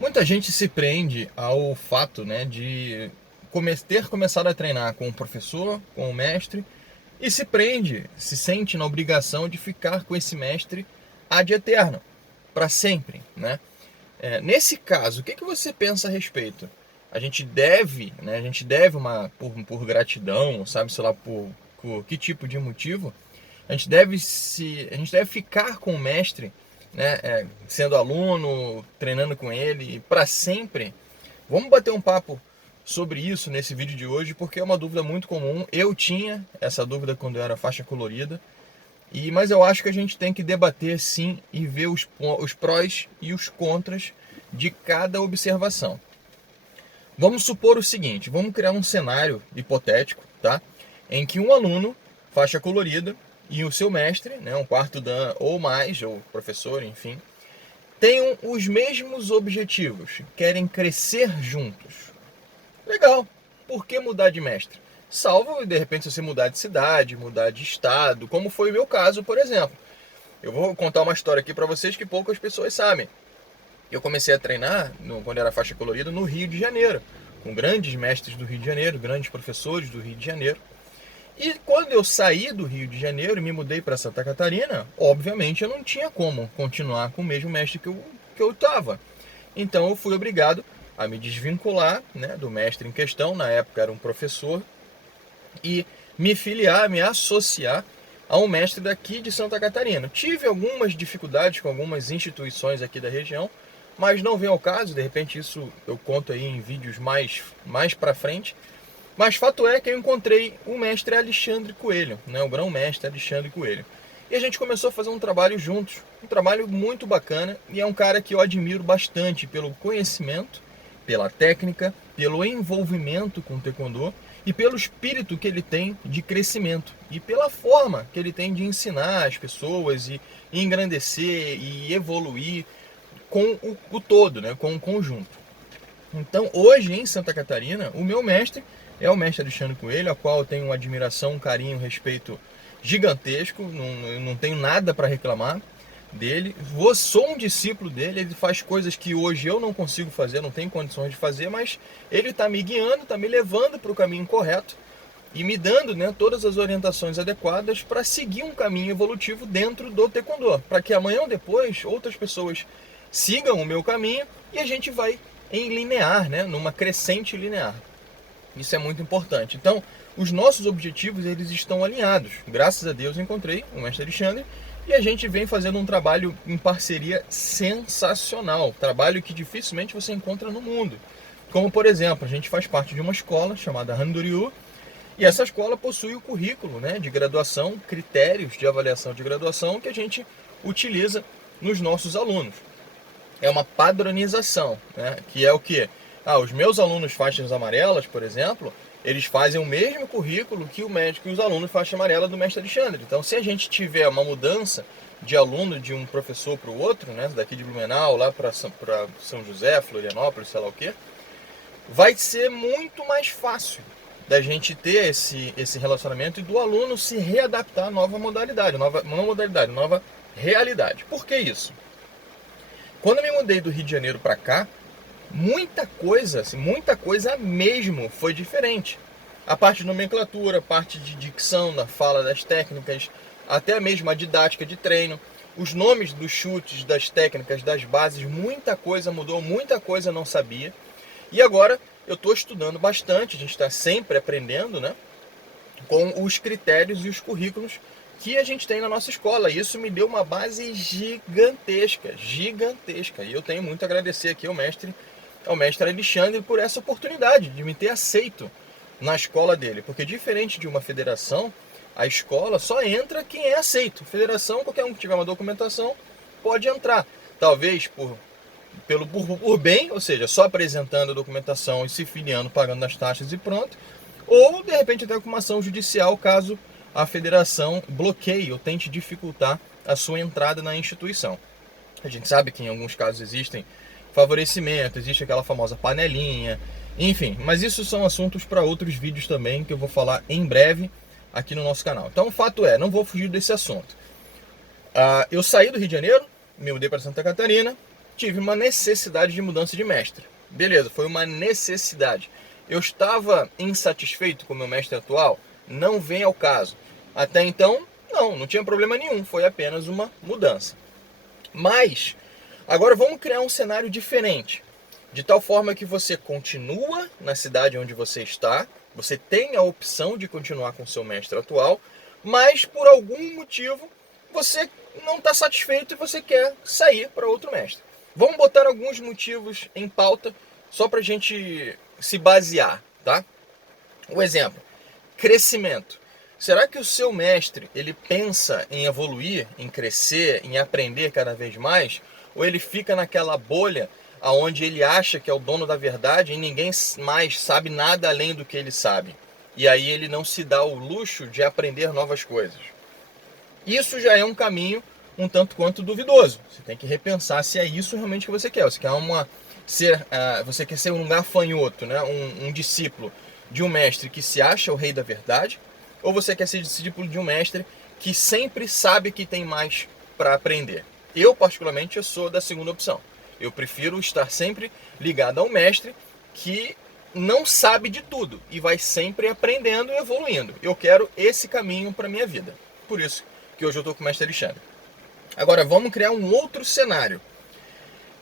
Muita gente se prende ao fato, né, de ter começado a treinar com o professor, com o mestre, e se prende, se sente na obrigação de ficar com esse mestre ad eterno, para sempre, né? Nesse caso, o que você pensa a respeito? A gente deve por gratidão, sabe-se lá por que tipo de motivo, a gente deve ficar com o mestre, né, sendo aluno, treinando com ele para sempre. Vamos bater um papo sobre isso nesse vídeo de hoje, porque é uma dúvida muito comum. Eu tinha essa dúvida quando eu era faixa colorida, mas eu acho que a gente tem que debater sim e ver os prós e os contras de cada observação. Vamos supor o seguinte, vamos criar um cenário hipotético, tá? Em que um aluno, faixa colorida, e o seu mestre, né, um quarto dan ou mais, ou professor, enfim, tenham os mesmos objetivos, querem crescer juntos. Legal, por que mudar de mestre? Salvo, de repente, se você mudar de cidade, mudar de estado, como foi o meu caso, por exemplo. Eu vou contar uma história aqui para vocês que poucas pessoas sabem. Eu comecei a treinar, quando era faixa colorida, no Rio de Janeiro, com grandes mestres do Rio de Janeiro, grandes professores do Rio de Janeiro. E quando eu saí do Rio de Janeiro e me mudei para Santa Catarina, obviamente eu não tinha como continuar com o mesmo mestre que eu estava. Então eu fui obrigado a me desvincular, né, do mestre em questão, na época era um professor, e me filiar, me associar a um mestre daqui de Santa Catarina. Tive algumas dificuldades com algumas instituições aqui da região, mas não vem ao caso, de repente isso eu conto aí em vídeos mais para frente. Mas fato é que eu encontrei o mestre Alexandre Coelho, né, o grão-mestre Alexandre Coelho. E a gente começou a fazer um trabalho juntos, um trabalho muito bacana, e é um cara que eu admiro bastante pelo conhecimento, pela técnica, pelo envolvimento com o taekwondo e pelo espírito que ele tem de crescimento e pela forma que ele tem de ensinar as pessoas e engrandecer e evoluir com o todo, né, com o conjunto. Então, hoje em Santa Catarina, o meu mestre é o mestre Alexandre Coelho, ao qual eu tenho uma admiração, um carinho, um respeito gigantesco, não tenho nada para reclamar dele. Sou um discípulo dele, ele faz coisas que hoje eu não consigo fazer, não tenho condições de fazer, mas ele está me guiando, está me levando para o caminho correto e me dando, né, todas as orientações adequadas para seguir um caminho evolutivo dentro do taekwondo, para que amanhã ou depois outras pessoas sigam o meu caminho e a gente vai em linear, né, numa crescente linear. Isso é muito importante. Então, os nossos objetivos eles estão alinhados. Graças a Deus encontrei o mestre Alexandre e a gente vem fazendo um trabalho em parceria sensacional. Trabalho que dificilmente você encontra no mundo. Como, por exemplo, a gente faz parte de uma escola chamada Handoryu e essa escola possui o currículo, né, de graduação, critérios de avaliação de graduação que a gente utiliza nos nossos alunos. É uma padronização, né, que é o que? Os meus alunos faixas amarelas, por exemplo, eles fazem o mesmo currículo que os alunos faixa amarela do mestre Alexandre. Então, se a gente tiver uma mudança de aluno de um professor para o outro, né, daqui de Blumenau, lá para São José, Florianópolis, sei lá o que, vai ser muito mais fácil da gente ter esse relacionamento e do aluno se readaptar à nova modalidade, nova realidade. Por que isso? Quando eu me mudei do Rio de Janeiro para cá, muita coisa mesmo foi diferente. A parte de nomenclatura, a parte de dicção, da fala das técnicas, até mesmo a didática de treino, os nomes dos chutes, das técnicas, das bases, muita coisa mudou, muita coisa eu não sabia. E agora eu estou estudando bastante, a gente está sempre aprendendo, né, com os critérios e os currículos que a gente tem na nossa escola. Isso me deu uma base gigantesca. E eu tenho muito a agradecer aqui ao mestre Alexandre por essa oportunidade de me ter aceito na escola dele. Porque diferente de uma federação, a escola só entra quem é aceito. Federação, qualquer um que tiver uma documentação pode entrar. Talvez por bem, ou seja, só apresentando a documentação e se filiando, pagando as taxas e pronto. Ou, de repente, até com uma ação judicial, caso a federação bloqueie ou tente dificultar a sua entrada na instituição. A gente sabe que em alguns casos existem favorecimento, existe aquela famosa panelinha, enfim, mas isso são assuntos para outros vídeos também que eu vou falar em breve aqui no nosso canal. Então o fato é, não vou fugir desse assunto. Eu saí do Rio de Janeiro, me mudei para Santa Catarina, tive uma necessidade de mudança de mestre. Beleza, foi uma necessidade. Eu estava insatisfeito com o meu mestre atual? Não vem ao caso. Até então, não tinha problema nenhum, foi apenas uma mudança. Mas, agora vamos criar um cenário diferente. De tal forma que você continua na cidade onde você está, você tem a opção de continuar com o seu mestre atual, mas por algum motivo você não está satisfeito e você quer sair para outro mestre. Vamos botar alguns motivos em pauta só para a gente se basear, tá? Um exemplo, crescimento. Será que o seu mestre, ele pensa em evoluir, em crescer, em aprender cada vez mais? Ou ele fica naquela bolha onde ele acha que é o dono da verdade e ninguém mais sabe nada além do que ele sabe? E aí ele não se dá o luxo de aprender novas coisas. Isso já é um caminho um tanto quanto duvidoso. Você tem que repensar se é isso realmente que você quer. Você quer ser um gafanhoto, né? um discípulo de um mestre que se acha o rei da verdade, ou você quer ser discípulo de um mestre que sempre sabe que tem mais para aprender? Eu, particularmente, eu sou da segunda opção. Eu prefiro estar sempre ligado a um mestre que não sabe de tudo e vai sempre aprendendo e evoluindo. Eu quero esse caminho para minha vida. Por isso que hoje eu estou com o mestre Alexandre. Agora, vamos criar um outro cenário.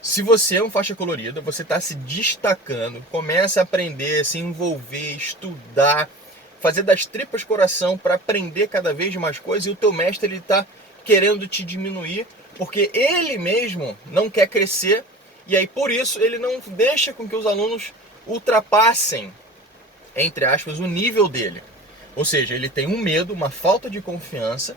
Se você é um faixa colorida, você está se destacando, começa a aprender, se envolver, estudar, fazer das tripas coração para aprender cada vez mais coisas, e o teu mestre está querendo te diminuir, porque ele mesmo não quer crescer, e aí por isso ele não deixa com que os alunos ultrapassem, entre aspas, o nível dele. Ou seja, ele tem um medo, uma falta de confiança,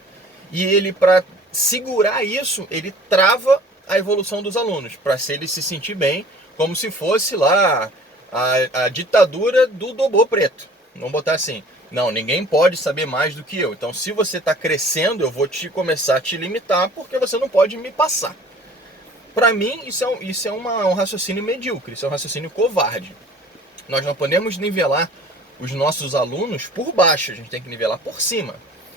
e ele, para segurar isso, ele trava a evolução dos alunos, para se ele se sentir bem, como se fosse lá a ditadura do Dobô Preto. Vamos botar assim, não, ninguém pode saber mais do que eu. Então, se você está crescendo, eu vou começar a te limitar, porque você não pode me passar. Para mim, isso é um raciocínio medíocre, isso é um raciocínio covarde. Nós não podemos nivelar os nossos alunos por baixo, a gente tem que nivelar por cima.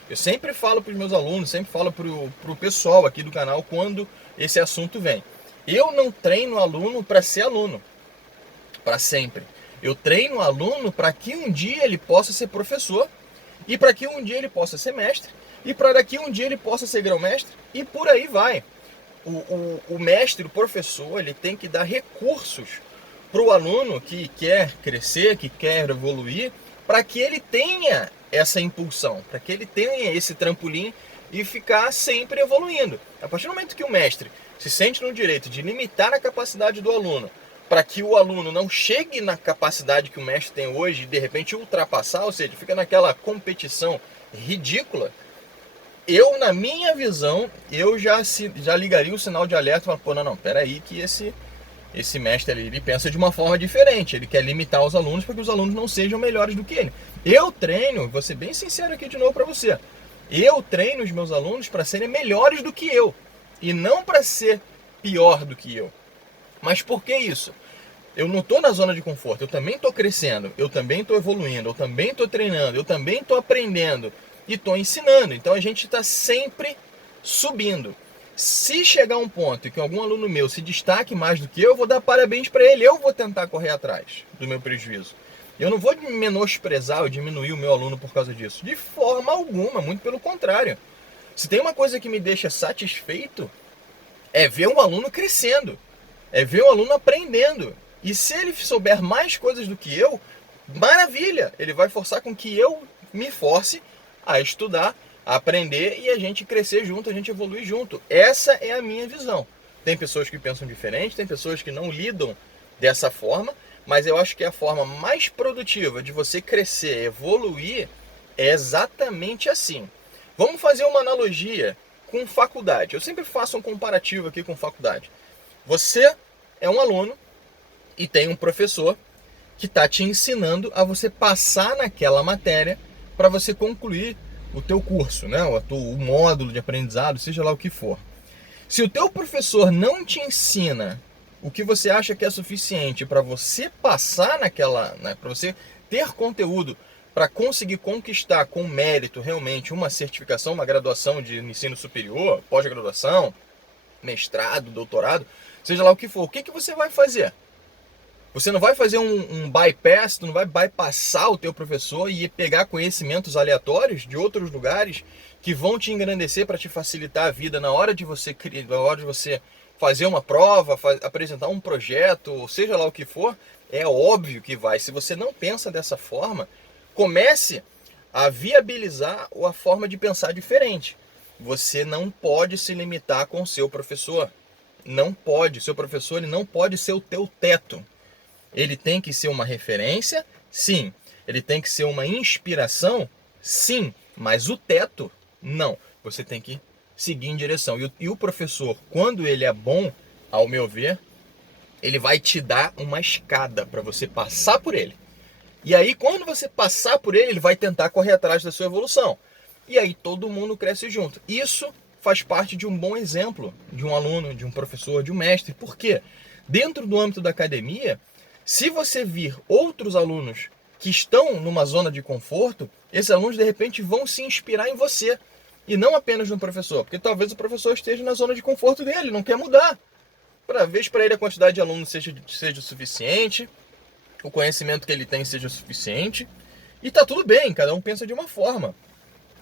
Eu sempre falo para os meus alunos, sempre falo para o pessoal aqui do canal quando esse assunto vem. Eu não treino aluno para ser aluno, para sempre. Eu treino aluno para que um dia ele possa ser professor, e para que um dia ele possa ser mestre, e para daqui um dia ele possa ser grão-mestre, e por aí vai. O mestre, o professor, ele tem que dar recursos para o aluno que quer crescer, que quer evoluir, para que ele tenha essa impulsão, para que ele tenha esse trampolim e ficar sempre evoluindo. A partir do momento que o mestre se sente no direito de limitar a capacidade do aluno, para que o aluno não chegue na capacidade que o mestre tem hoje e de repente ultrapassar, ou seja, fica naquela competição ridícula, eu, na minha visão, eu já ligaria o sinal de alerta e falaria, pô, não, peraí que esse mestre ali, ele pensa de uma forma diferente, ele quer limitar os alunos para que os alunos não sejam melhores do que ele. Eu treino, vou ser bem sincero aqui de novo para você, eu treino os meus alunos para serem melhores do que eu, e não para ser pior do que eu. Mas por que isso? Eu não estou na zona de conforto, eu também estou crescendo, eu também estou evoluindo, eu também estou treinando, eu também estou aprendendo e estou ensinando. Então a gente está sempre subindo. Se chegar um ponto em que algum aluno meu se destaque mais do que eu vou dar parabéns para ele, eu vou tentar correr atrás do meu prejuízo. Eu não vou menosprezar ou diminuir o meu aluno por causa disso, de forma alguma, muito pelo contrário. Se tem uma coisa que me deixa satisfeito, é ver um aluno crescendo, é ver um aluno aprendendo. E se ele souber mais coisas do que eu, maravilha, ele vai forçar com que eu me force a estudar, a aprender e a gente crescer junto, a gente evoluir junto. Essa é a minha visão. Tem pessoas que pensam diferente, tem pessoas que não lidam dessa forma, mas eu acho que a forma mais produtiva de você crescer, evoluir, é exatamente assim. Vamos fazer uma analogia com faculdade. Eu sempre faço um comparativo aqui com faculdade. Você é um aluno e tem um professor que está te ensinando a você passar naquela matéria para você concluir o teu curso, né? O módulo de aprendizado, seja lá o que for. Se o teu professor não te ensina o que você acha que é suficiente para você passar naquela, né, para você ter conteúdo para conseguir conquistar com mérito realmente uma certificação, uma graduação de ensino superior, pós-graduação, mestrado, doutorado, seja lá o que for, o que você vai fazer? Você não vai fazer um bypass, tu não vai bypassar o teu professor e pegar conhecimentos aleatórios de outros lugares que vão te engrandecer para te facilitar a vida na hora de você fazer uma prova, apresentar um projeto, ou seja lá o que for. É óbvio que vai. Se você não pensa dessa forma, comece a viabilizar a forma de pensar diferente. Você não pode se limitar com o seu professor. Não pode. Seu professor ele não pode ser o teu teto. Ele tem que ser uma referência? Sim. Ele tem que ser uma inspiração? Sim. Mas o teto, não. Você tem que seguir em direção. E o professor, quando ele é bom, ao meu ver, ele vai te dar uma escada para você passar por ele. E aí, quando você passar por ele, ele vai tentar correr atrás da sua evolução. E aí todo mundo cresce junto. Isso faz parte de um bom exemplo de um aluno, de um professor, de um mestre. Por quê? Dentro do âmbito da academia, se você vir outros alunos que estão numa zona de conforto, esses alunos de repente vão se inspirar em você. E não apenas no professor, porque talvez o professor esteja na zona de conforto dele, não quer mudar. Talvez para ele a quantidade de alunos seja suficiente, o conhecimento que ele tem seja suficiente. E tá tudo bem, cada um pensa de uma forma.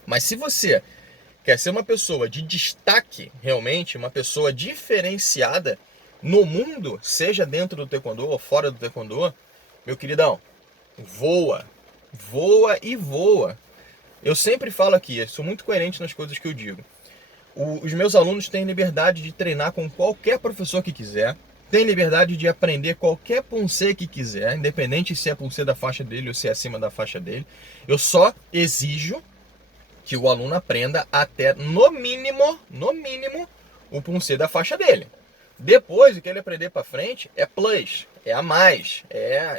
Mas se você quer ser uma pessoa de destaque, realmente, uma pessoa diferenciada no mundo, seja dentro do taekwondo ou fora do taekwondo, meu queridão, voa. Voa e voa. Eu sempre falo aqui, eu sou muito coerente nas coisas que eu digo. Os meus alunos têm liberdade de treinar com qualquer professor que quiser, têm liberdade de aprender qualquer poncê que quiser, independente se é poncê da faixa dele ou se é acima da faixa dele. Eu só exijo que o aluno aprenda até, no mínimo, o poncê da faixa dele. Depois, o que ele aprender para frente é plus, é a mais,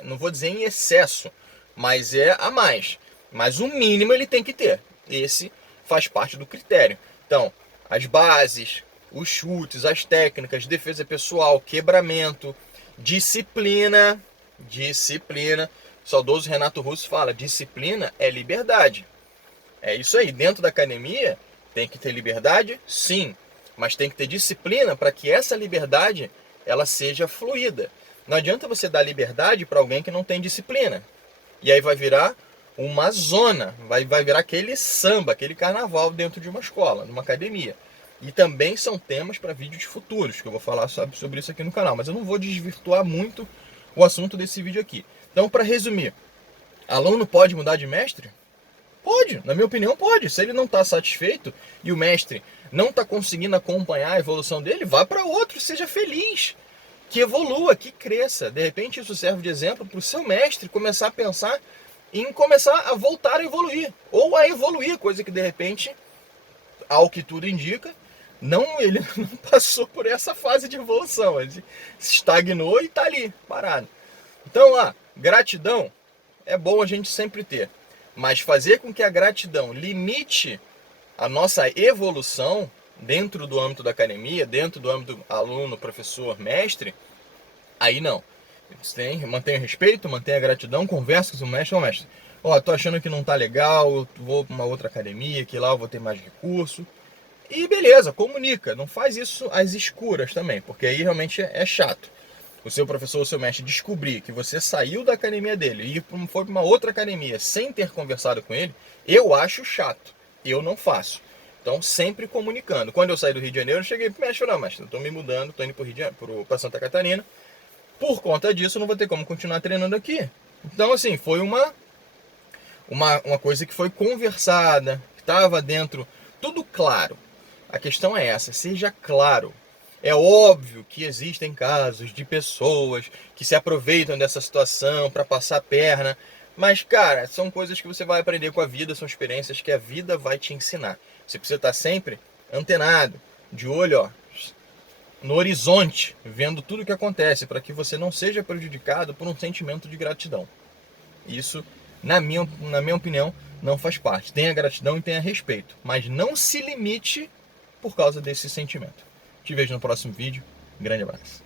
não vou dizer em excesso, mas é a mais. Mas o mínimo ele tem que ter. Esse faz parte do critério. Então, as bases, os chutes, as técnicas, defesa pessoal, quebramento, disciplina. O saudoso Renato Russo fala, disciplina é liberdade. É isso aí, dentro da academia tem que ter liberdade, sim, mas tem que ter disciplina para que essa liberdade ela seja fluida. Não adianta você dar liberdade para alguém que não tem disciplina. E aí vai virar uma zona, vai virar aquele samba, aquele carnaval dentro de uma escola, numa academia. E também são temas para vídeos futuros, que eu vou falar sobre isso aqui no canal, mas eu não vou desvirtuar muito o assunto desse vídeo aqui. Então, para resumir, aluno pode mudar de mestre? Pode, na minha opinião pode. Se ele não está satisfeito e o mestre não está conseguindo acompanhar a evolução dele, vá para outro, seja feliz. Que evolua, que cresça. De repente isso serve de exemplo para o seu mestre começar a pensar em começar a voltar a evoluir. Ou a evoluir, coisa que de repente, ao que tudo indica, ele não passou por essa fase de evolução. Ele se estagnou e está ali, parado. Então, gratidão é bom a gente sempre ter. Mas fazer com que a gratidão limite a nossa evolução dentro do âmbito da academia, dentro do âmbito do aluno, professor, mestre, aí não. Mantenha respeito, mantenha gratidão, conversa com o mestre. Tô achando que não tá legal, eu vou para uma outra academia, que lá eu vou ter mais recurso. E beleza, comunica, não faz isso às escuras também, porque aí realmente é chato. O seu professor ou seu mestre descobrir que você saiu da academia dele e foi para uma outra academia sem ter conversado com ele, eu acho chato. Eu não faço. Então, sempre comunicando. Quando eu saí do Rio de Janeiro, eu cheguei para o mestre, mestre, eu estou me mudando, estou indo para Santa Catarina. Por conta disso, eu não vou ter como continuar treinando aqui. Então, assim, foi uma coisa que foi conversada, que estava dentro, tudo claro. A questão é essa, seja claro. É óbvio que existem casos de pessoas que se aproveitam dessa situação para passar a perna, mas, cara, são coisas que você vai aprender com a vida, são experiências que a vida vai te ensinar. Você precisa estar sempre antenado, de olho, no horizonte, vendo tudo o que acontece, para que você não seja prejudicado por um sentimento de gratidão. Isso, na minha opinião, não faz parte. Tenha gratidão e tenha respeito, mas não se limite por causa desse sentimento. Te vejo no próximo vídeo. Grande abraço.